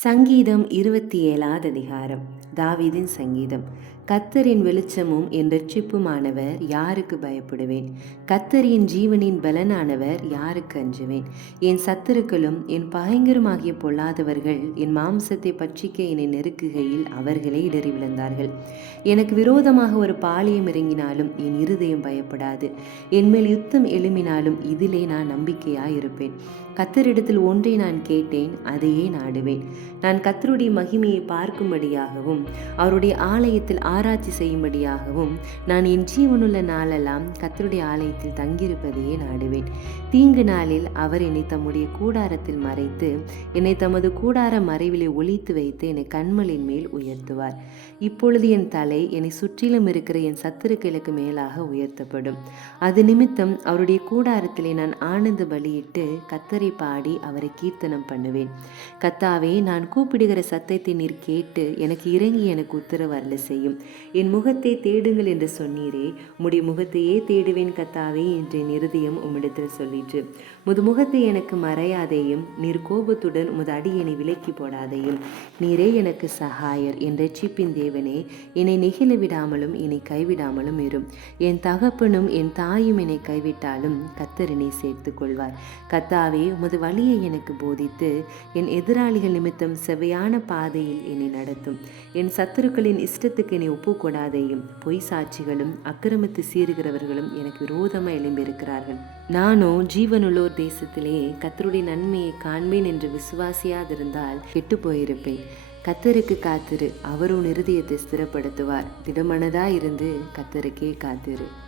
சங்கீதம் இருபத்தி ஏழாவது அதிகாரம். தாவீதின் சங்கீதம். கத்தரின் வெளிச்சமும் என் ரட்சிப்புமானவர் யாருக்கு பயப்படுவேன்? கத்தரின் ஜீவனின் பலனானவர் யாருக்கு அஞ்சுவேன்? என் சத்துருக்களும் என் பகைங்கருமாகிய பொல்லாதவர்கள் என் மாம்சத்தை பட்சிக்க என்னை நெருக்குகையில் அவர்களே இடறி விழுந்தார்கள். எனக்கு விரோதமாக ஒரு பாளையம் இறங்கினாலும் என் இருதயம் பயப்படாது. என்மேல் யுத்தம் எழுமினாலும் இதிலே நான் நம்பிக்கையாயிருப்பேன். கத்தரிடத்தில் ஒன்றை நான் கேட்டேன் அதையே நாடுவேன். நான் கத்தருடைய மகிமையை பார்க்கும்படியாகவும் அவருடைய ஆலயத்தில் ஆராய்ச்சி செய்யும்படியாகவும் நான் என் ஜீவனுள்ள நாளெல்லாம் கத்தருடைய ஆலயத்தில் தங்கியிருப்பதையே நாடுவேன். தீங்கு நாளில் அவர் என்னை தம்முடைய கூடாரத்தில் மறைத்து என்னை தமது கூடார மறைவிலே ஒழித்து வைத்து என்னை கண்மலின் மேல் உயர்த்துவார். இப்பொழுது என் தலை என்னை சுற்றிலும் இருக்கிற என் சத்துருக்களுக்கு மேலாக உயர்த்தப்படும். அது நிமித்தம் அவருடைய கூடாரத்திலே நான் ஆனந்த பலியிட்டு கத்தரை பாடி அவரை கீர்த்தனம் பண்ணுவேன். கத்தாவே நான் நான் கூப்பிடுகிற சத்தத்தை நீர் கேட்டு எனக்கு இறங்கி எனக்கு உத்தரவு அருள செய்யும். என் முகத்தை தேடுங்கள் என்று சொன்னீரே முடி முகத்தையே தேடுவேன் கத்தாவே என்று நிருதயம் உம்மிடத்தில் சொல்லிற்று. முது முகத்தை எனக்கு மறையாதேயும் நீர் கோபத்துடன் உமது அடியனை விலக்கி போடாதேயும். நீரே எனக்கு சகாயர் என் ரட்சிப்பின் தேவனே என்னை நெகிழ விடாமலும் என்னை கைவிடாமலும் இரும். என் தகப்பனும் என் தாயும் என்னை கைவிட்டாலும் கத்தரனை சேர்த்து கொள்வார். கத்தாவே உமது வழியை எனக்கு போதித்து என் எதிராளிகள் நிமித்தம் செவையான பாதையில் என்னை நடத்தும். என் சத்துருக்களின் இஷ்டத்துக்கு என்னை ஒப்புக்கொடாதேயும். பொய் சாட்சிகளும் அக்கிரமத்து சீறுகிறவர்களும் எனக்கு விரோதமாக எழும்பியிருக்கிறார்கள். நானோ ஜீவனுள்ளோர் தேசத்திலே கத்தருடைய நன்மையை காண்பேன் என்று விசுவாசியாதிருந்தால் கெட்டு போயிருப்பேன். கத்தருக்கு காத்திரு அவர் உன் இருதயத்தை ஸ்திரப்படுத்துவார். திடமனதாயிருந்து கத்தருக்கே காத்திரு.